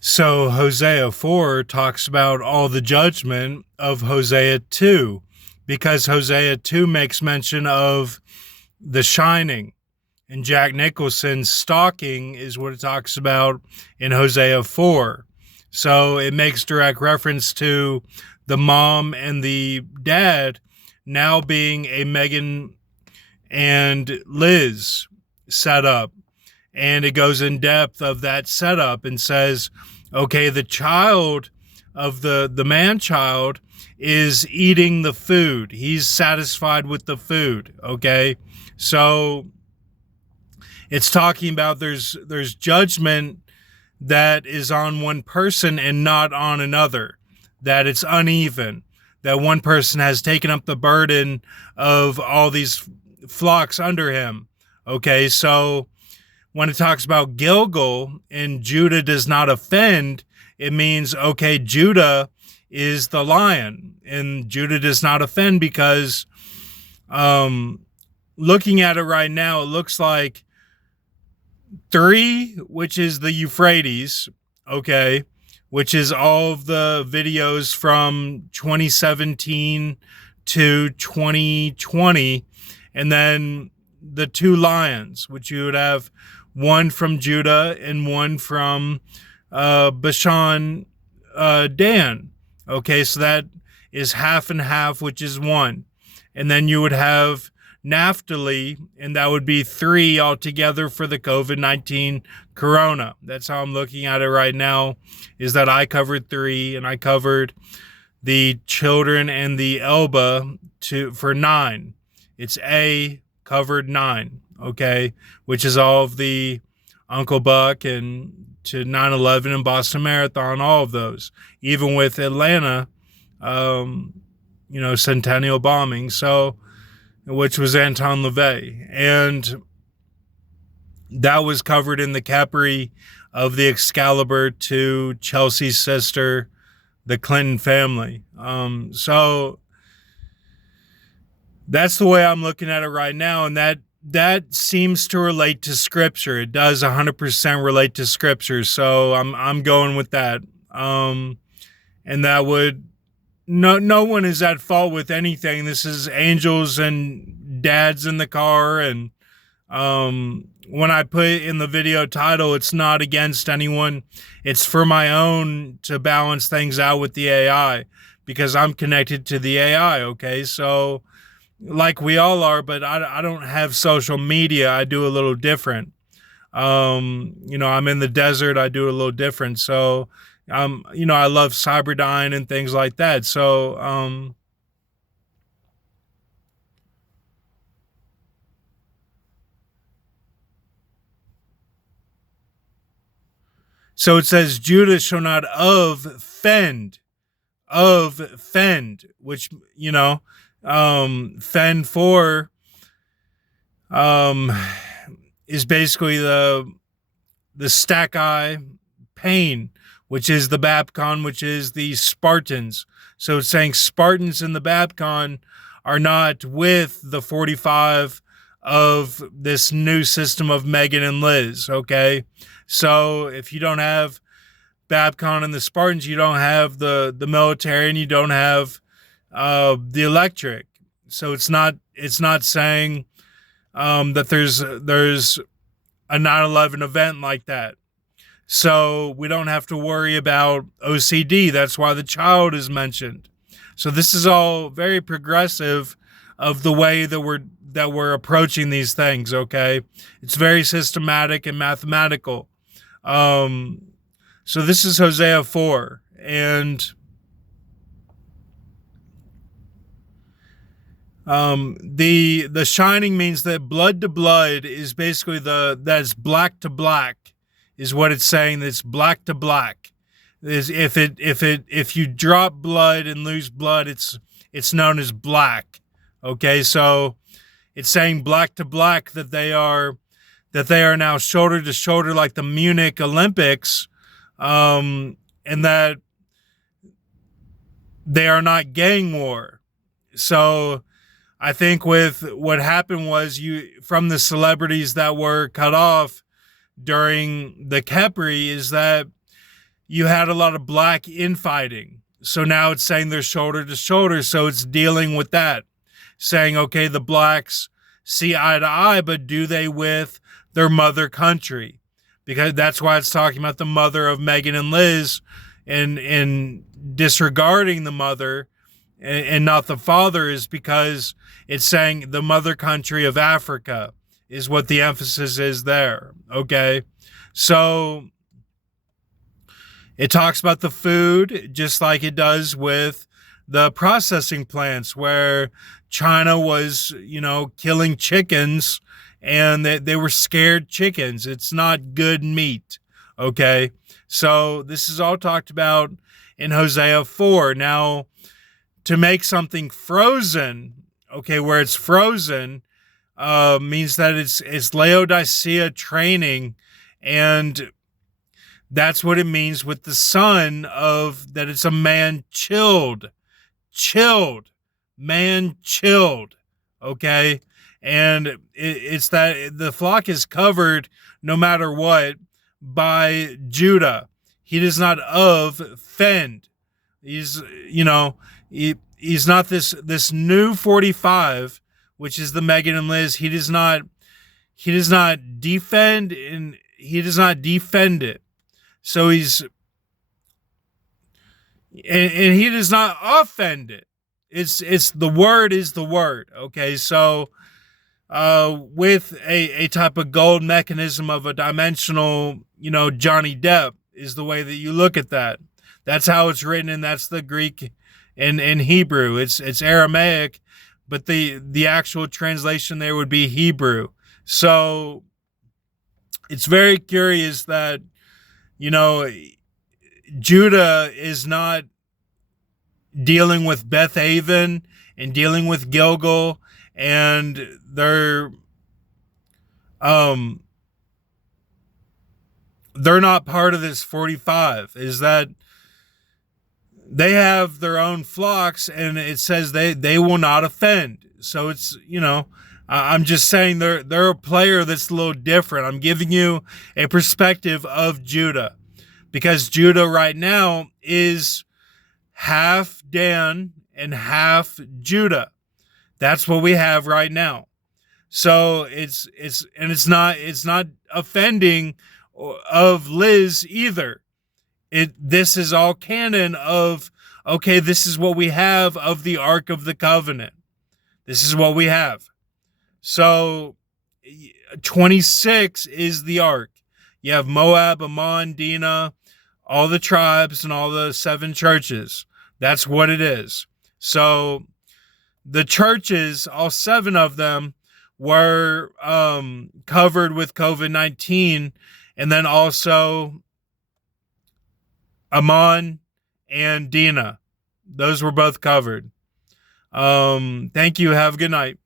So Hosea 4 talks about all the judgment of Hosea 2 because Hosea 2 makes mention of the shining, and Jack Nicholson's stalking is what it talks about in Hosea 4. So it makes direct reference to the mom and the dad now being a Megan and Liz setup. And it goes in depth of that setup and says, okay, the child of the man child is eating the food. He's satisfied with the food. Okay. So it's talking about there's judgment that is on one person and not on another, that it's uneven, that one person has taken up the burden of all these flocks under him. Okay. So when it talks about Gilgal and Judah does not offend, it means, okay, Judah is the lion and Judah does not offend because looking at it right now, it looks like 3, which is the Euphrates, okay, which is all of the videos from 2017 to 2020, and then the 2 lions, which you would have one from Judah and one from Bashan Dan. Okay, so that is half and half, which is 1. And then you would have Naphtali, and that would be 3 altogether for the COVID-19 corona. That's how I'm looking at it right now, is that I covered 3, and I covered the children and the Elba for 9. It's A covered 9, okay, which is all of the Uncle Buck and to 9/11 and Boston Marathon, all of those, even with Atlanta, centennial bombing. So, which was Anton LaVey, and that was covered in the Capri of the Excalibur to Chelsea's sister, the Clinton family. So that's the way I'm looking at it right now, and that seems to relate to Scripture. It does 100% relate to Scripture, so I'm going with that. And that would no one is at fault with anything. This is angels and dads in the car, and when I put in the video title, it's not against anyone. It's for my own to balance things out with the AI because I'm connected to the AI. Okay, so like we all are, but I don't have social media. I do a little different. I'm in the desert. I do a little different. So, I love Cyberdyne and things like that. So, so it says Judah shall not offend, which, fend for, is basically the Stackeye pain, which is the Babcon, which is the Spartans. So it's saying Spartans in the Babcon are not with the 45 of this new system of Megan and Liz, okay? So if you don't have Babcon and the Spartans, you don't have the military, and you don't have the electric. So it's not saying that there's a 9/11 event like that. So we don't have to worry about OCD. That's why the child is mentioned. So this is all very progressive of the way that we're approaching these things. Okay, it's very systematic and mathematical. So this is Hosea 4, and the shining means that blood to blood is basically that's black to black is what it's saying. That's black to black. Is if you drop blood and lose blood, it's known as black. Okay, so it's saying black to black that they are now shoulder to shoulder like the Munich Olympics, and that they are not gang war. So I think with what happened was from the celebrities that were cut off during the Capri is that you had a lot of black infighting. So now it's saying they're shoulder to shoulder. So it's dealing with that, saying, okay, the blacks see eye to eye, but do they with their mother country? Because that's why it's talking about the mother of Megan and Liz, and disregarding the mother and not the father, is because it's saying the mother country of Africa is what the emphasis is there. Okay. So it talks about the food just like it does with the processing plants, where China was, killing chickens, and they were scared chickens. It's not good meat. Okay. So this is all talked about in Hosea 4. Now, to make something frozen, okay, where it's frozen, means that it's Laodicea training, and that's what it means with the son of that. It's a man chilled, man chilled. Okay. And it's that the flock is covered no matter what by Judah. He does not offend. He's, he's not this new 45, which is the Megan and Liz. He does not defend, and he does not defend it. So and he does not offend it. It's the word is the word. Okay. So, with a type of gold mechanism of a dimensional, Johnny Depp is the way that you look at that. That's how it's written, and that's the Greek and Hebrew. It's Aramaic, but the actual translation there would be Hebrew. So it's very curious that, Judah is not dealing with Beth Aven and dealing with Gilgal, and they're not part of this 45. Is that they have their own flocks, and it says they will not offend. So it's, I'm just saying they're a player that's a little different. I'm giving you a perspective of Judah, because Judah right now is half Dan and half Judah. That's what we have right now. So it's not offending of Liz either. This is all canon of, okay, this is what we have of the Ark of the Covenant. This is what we have. So 26 is the Ark. You have Moab, Ammon, Dinah, all the tribes and all the 7 churches. That's what it is. So the churches, all 7 of them, were covered with COVID-19, and then also Ammon and Dinah. Those were both covered. Thank you. Have a good night.